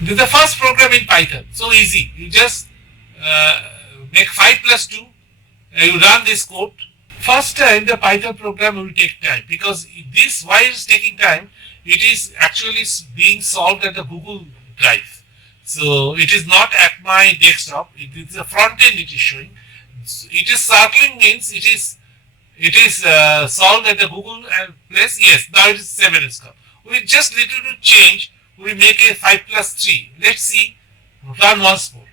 This is the first program in Python. So easy. You just make 5 plus 2. You run this code. First time the Python program will take time, because this, why it is taking time, it is actually being solved at the Google Drive. So it is not at my desktop. It is the front end it is showing. It is circling, means it is solved at the Google place. Yes, now it is 7 is come. We just little bit change. We make a 5 plus 3. Let's see. Run once more.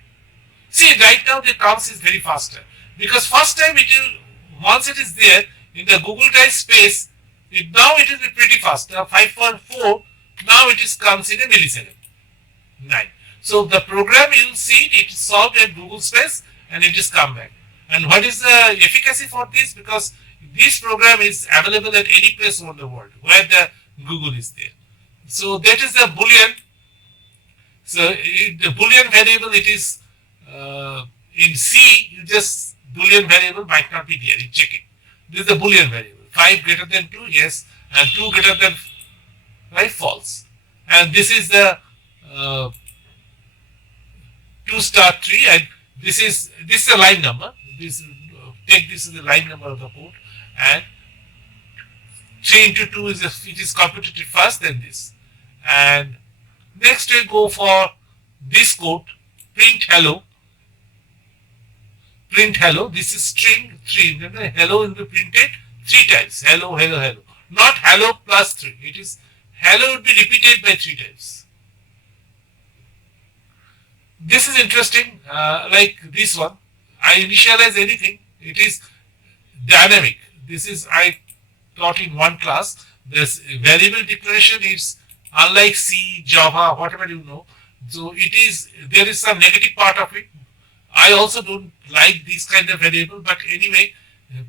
See, right now the counts is very faster, because first time it will, once it is there in the Google Drive space, now it will be pretty fast. Now 5.4, now it is comes in a millisecond. 9. So the program, you will see it is solved at Google space and it is come back. And what is the efficacy for this? Because this program is available at any place on the world where the Google is there. So that is the Boolean. So the Boolean variable, it is in C, you just Boolean variable might not be there. You check it. This is the Boolean variable. 5 greater than 2, yes, and 2 greater than 5, false. And this is the 2 star 3, and this is a line number. Take this as the line number of the code, and 3 into 2 is it is computed first, then this. And next we'll go for this code, print hello. Print hello. This is string 3. Then the hello will be printed 3 times. Hello, hello, hello. Not hello plus 3. It is hello will be repeated by 3 times. This is interesting. Like this one, I initialize anything. It is dynamic. This is, I taught in one class. This variable declaration is unlike C, Java, whatever you know. So it is, there is some negative part of it. I also don't like this kind of variable, but anyway,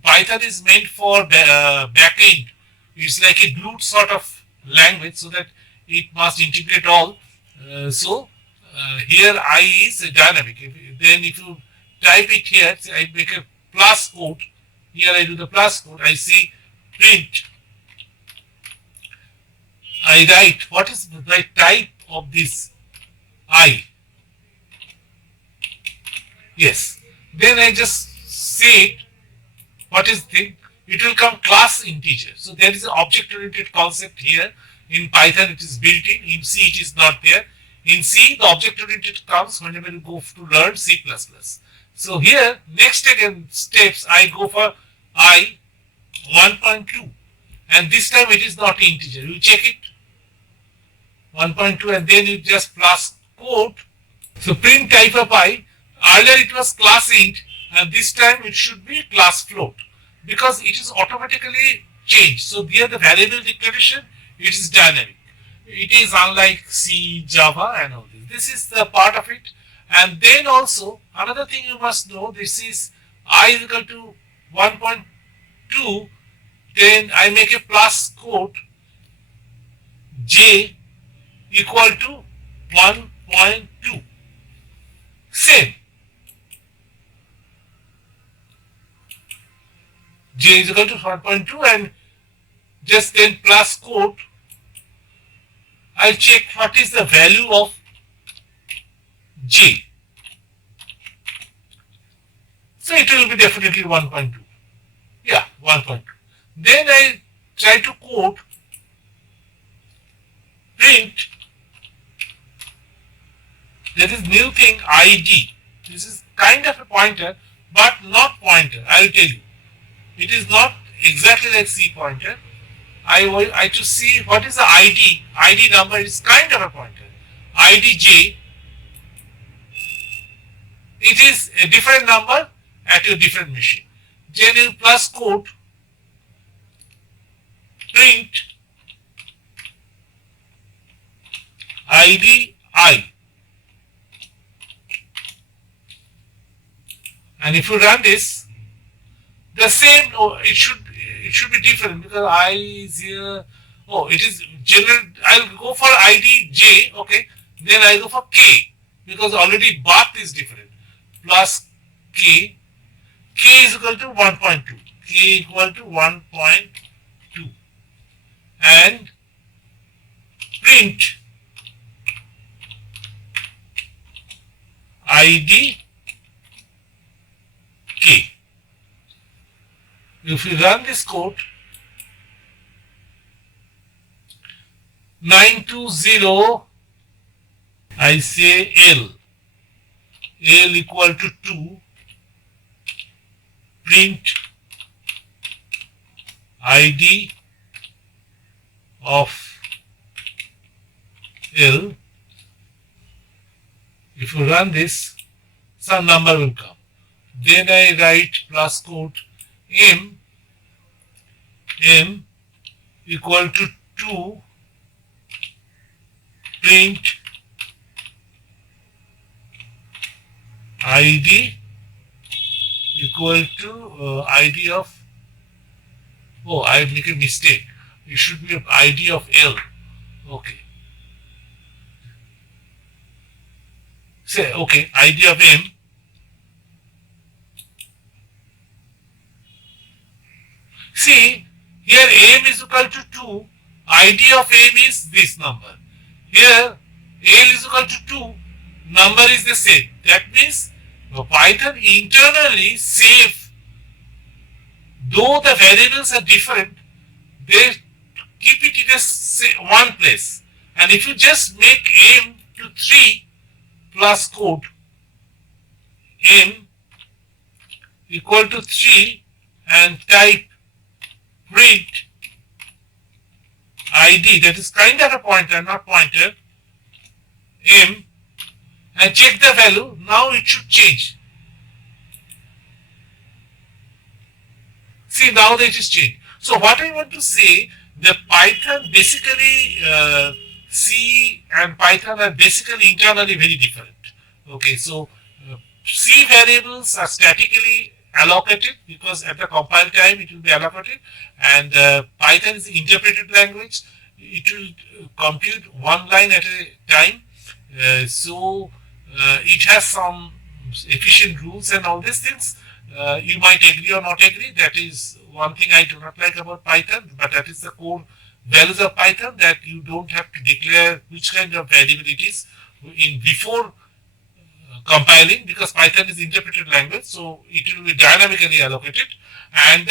Python is meant for backend. It's like a glued sort of language, so that it must integrate all. Here I is dynamic. Then if you type it here, I make a plus code. Here I do the plus code. I see print. I write what is the type of this I. Yes. Then I just say it. What is thing? It will come class integer. So there is an object-oriented concept here. In Python it is built in. In C it is not there. In C the object-oriented comes whenever you go to learn C++. So here next again steps I go for I 1.2, and this time it is not integer. You check it 1.2, and then you just plus code. So print type of I. Earlier it was class int, and this time it should be class float, because it is automatically changed. So here the variable declaration, it is dynamic. It is unlike C, Java and all this. This is the part of it. And then also another thing you must know, this is I is equal to 1.2, then I make a plus code J equal to 1.2. Same. J is equal to 1.2, and just then plus code. I'll check what is the value of J. So it will be definitely 1.2. Yeah, 1.2. Then I try to code print. There is new thing ID. This is kind of a pointer, but not pointer. I will tell you. It is not exactly like C pointer. I to see what is the ID. ID number is kind of a pointer. ID J. It is a different number at your different machine. Then you plus code print ID I. And if you run this, the same, it should be different, because I is here. Oh, it is general. I'll go for ID J, okay. Then I go for K, because already bath is different. Plus K. K is equal to 1.2. K equal to 1.2. And print ID K. If you run this code, 920, I say L equal to 2, print ID of L. If you run this, some number will come. Then I write plus code M equal to 2, print ID equal to ID of, oh, I make a mistake. It should be ID of L. Okay. Say, okay, ID of M. See, here M is equal to 2, ID of M is this number. Here, L is equal to 2, number is the same. That means Python internally save, though the variables are different, they keep it in one place. And if you just make M to 3 plus code M equal to 3 and type print ID, that is kind of a pointer, not pointer, M, and check the value, now it should change. See, now that it is changed. So what I want to say, the Python basically, C and Python are basically internally very different. Okay, so C variables are statically allocated because at the compile time it will be allocated, and Python is an interpreted language. It will compute one line at a time. So it has some efficient rules and all these things. You might agree or not agree. That is one thing I do not like about Python, but that is the core values of Python, that you don't have to declare which kind of variable it is in before compiling, because Python is interpreted language, so it will be dynamically allocated. And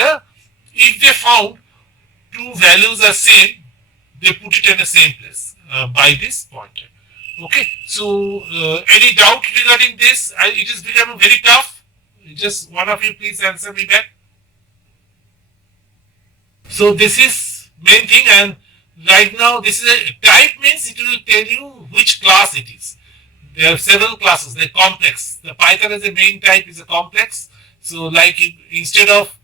if they found two values are same, they put it in the same place by this pointer. Okay, so any doubt regarding this? It is becoming very tough. Just one of you please answer me back. So this is main thing, and right now this is a type, means it will tell you which class it is. There are several classes, they're complex. The Python as a main type is a complex. So like instead of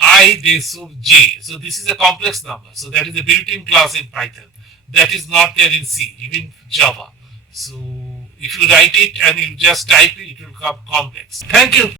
I, they show J. So this is a complex number. So that is a built-in class in Python. That is not there in C, even Java. So if you write it and you just type it, it will come complex. Thank you.